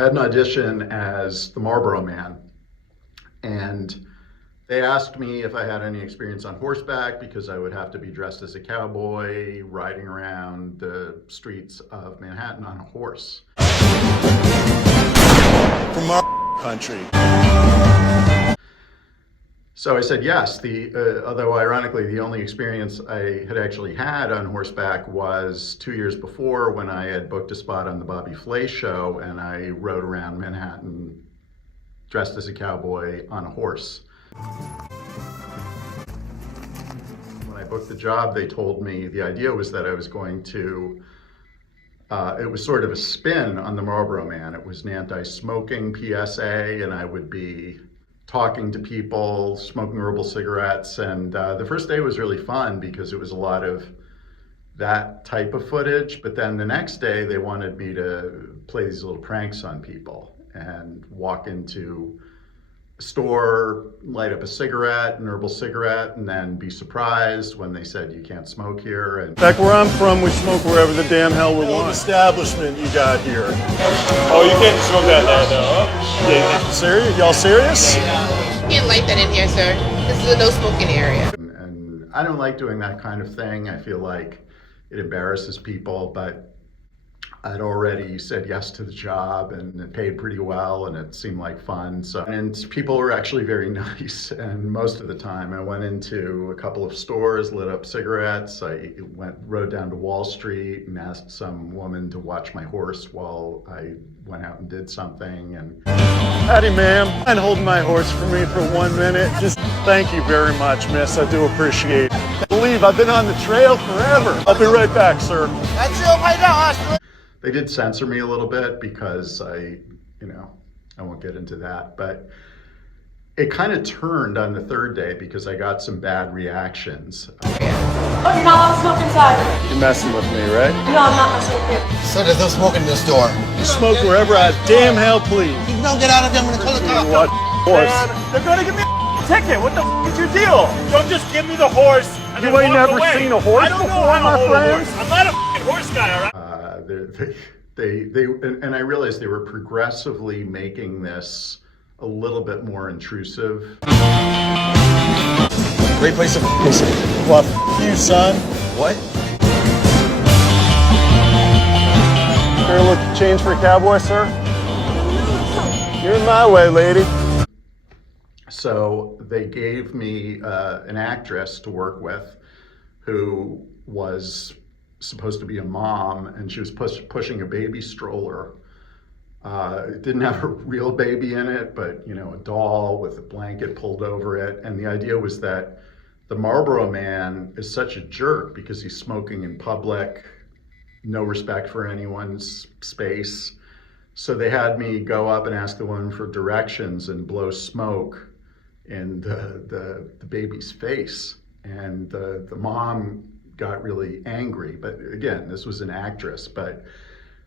I had an audition as the Marlboro Man, and they asked me if I had any experience on horseback because I would have to be dressed as a cowboy riding around the streets of Manhattan on a horse. From our country. So I said yes, although ironically the only experience I had actually had on horseback was 2 years before when I had booked a spot on the Bobby Flay show and I rode around Manhattan dressed as a cowboy on a horse. When I booked the job, they told me the idea was that I was going to, it was sort of a spin on the Marlboro Man. It was an anti-smoking PSA and I would be talking to people, smoking herbal cigarettes, and the first day was really fun because it was a lot of that type of footage, but then the next day they wanted me to play these little pranks on people and walk into a store, light up a cigarette, an herbal cigarette, and then be surprised when they said you can't smoke here. And Back where I'm from, we smoke wherever the damn hell we want. Establishment you got here. Oh, you can't smoke that now, huh? Yeah, serious? Y'all serious? Can't light that in here, sir. This is a no smoking area. And I don't like doing that kind of thing. I feel like it embarrasses people, but I'd already said yes to the job and it paid pretty well and it seemed like fun. And people were actually very nice. And most of the time I went into a couple of stores, lit up cigarettes. I rode down to Wall Street and asked some woman to watch my horse while I went out and did something. And Howdy, ma'am. And holding my horse for me for 1 minute. Just thank you very much, miss. I do appreciate it. I believe I've been on the trail forever. I'll be right back, sir. That's it right now, Oscar. they did censor me a little bit because I won't get into that, but it kind of turned on the third day because I got some bad reactions. Oh, you're not allowed to smoke inside. You're messing with me, right? No, I'm not messing with you. So there's no smoking in this store. You smoke wherever I damn hell please. You don't get out of there when the call the cops. What horse? Man, they're gonna give me a ticket. What the is your deal? Don't just give me the horse and You then ain't walk never away. seen a horse I don't know before, how to my hold a friend? horse. I'm not a horse guy, all right? And I realized they were progressively making this a little bit more intrusive. Great place to Well, you, son. What? Here, look, change for a cowboy, sir? You're in my way, lady. So they gave me an actress to work with who was supposed to be a mom, and she was pushing a baby stroller. It didn't have a real baby in it, but a doll with a blanket pulled over it. And the idea was that the Marlboro Man is such a jerk because he's smoking in public, no respect for anyone's space. So they had me go up and ask the woman for directions and blow smoke in the baby's face. And the mom got really angry. But again, this was an actress, but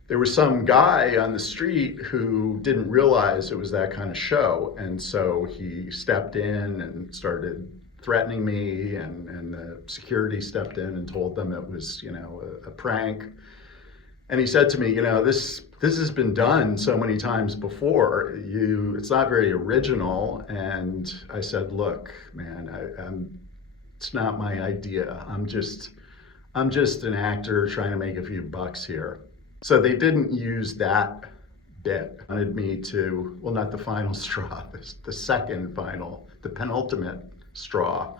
there was some guy on the street who didn't realize it was that kind of show. And so he stepped in and started threatening me, and the security stepped in and told them it was, a prank. And he said to me, this has been done so many times before. It's not very original. And I said, look, man, it's not my idea. I'm just an actor trying to make a few bucks here. So they didn't use that bit. They wanted me to, well, not the final straw, the penultimate straw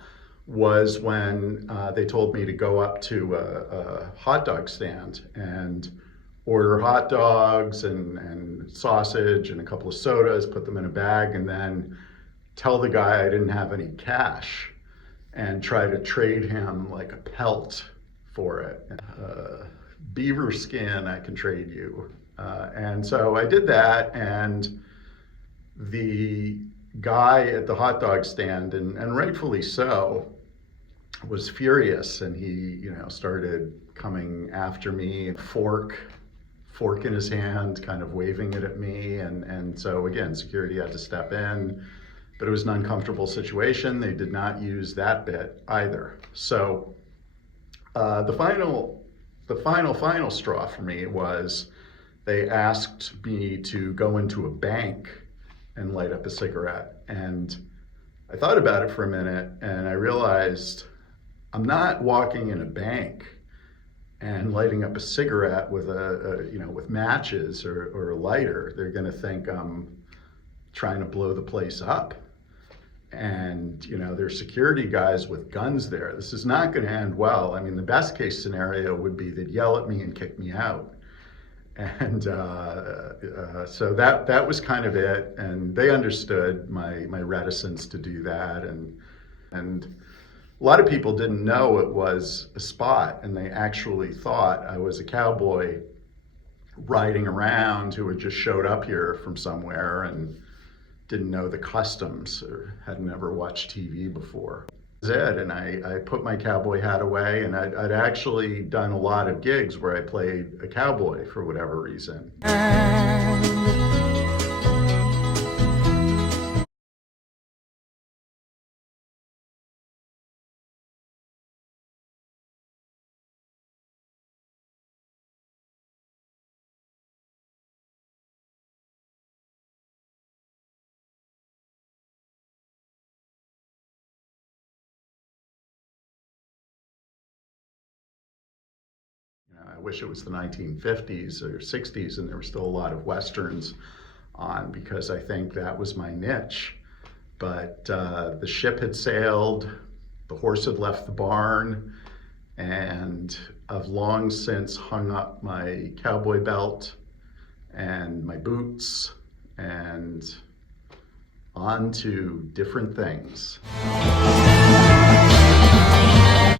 was when they told me to go up to a hot dog stand and order hot dogs and sausage and a couple of sodas, put them in a bag, and then tell the guy I didn't have any cash and try to trade him like a pelt for it. Beaver skin, I can trade you. And so I did that, and the guy at the hot dog stand, and rightfully so, was furious, and he started coming after me, fork in his hand, kind of waving it at me, and so again, security had to step in, but it was an uncomfortable situation. They did not use that bit either. So the final straw for me was they asked me to go into a bank and light up a cigarette. And I thought about it for a minute and I realized I'm not walking in a bank and lighting up a cigarette with with matches or a lighter. They're gonna think I'm trying to blow the place up. And there's security guys with guns there. This is not gonna end well. I mean, the best case scenario would be they'd yell at me and kick me out. And so that was kind of it. And they understood my reticence to do that. And a lot of people didn't know it was a spot, and they actually thought I was a cowboy riding around who had just showed up here from somewhere and didn't know the customs or had never watched TV before. That was it, and I put my cowboy hat away, and I'd actually done a lot of gigs where I played a cowboy for whatever reason. I wish it was the 1950s or 60s and there were still a lot of Westerns on, because I think that was my niche. But the ship had sailed, the horse had left the barn, and I've long since hung up my cowboy belt and my boots and on to different things.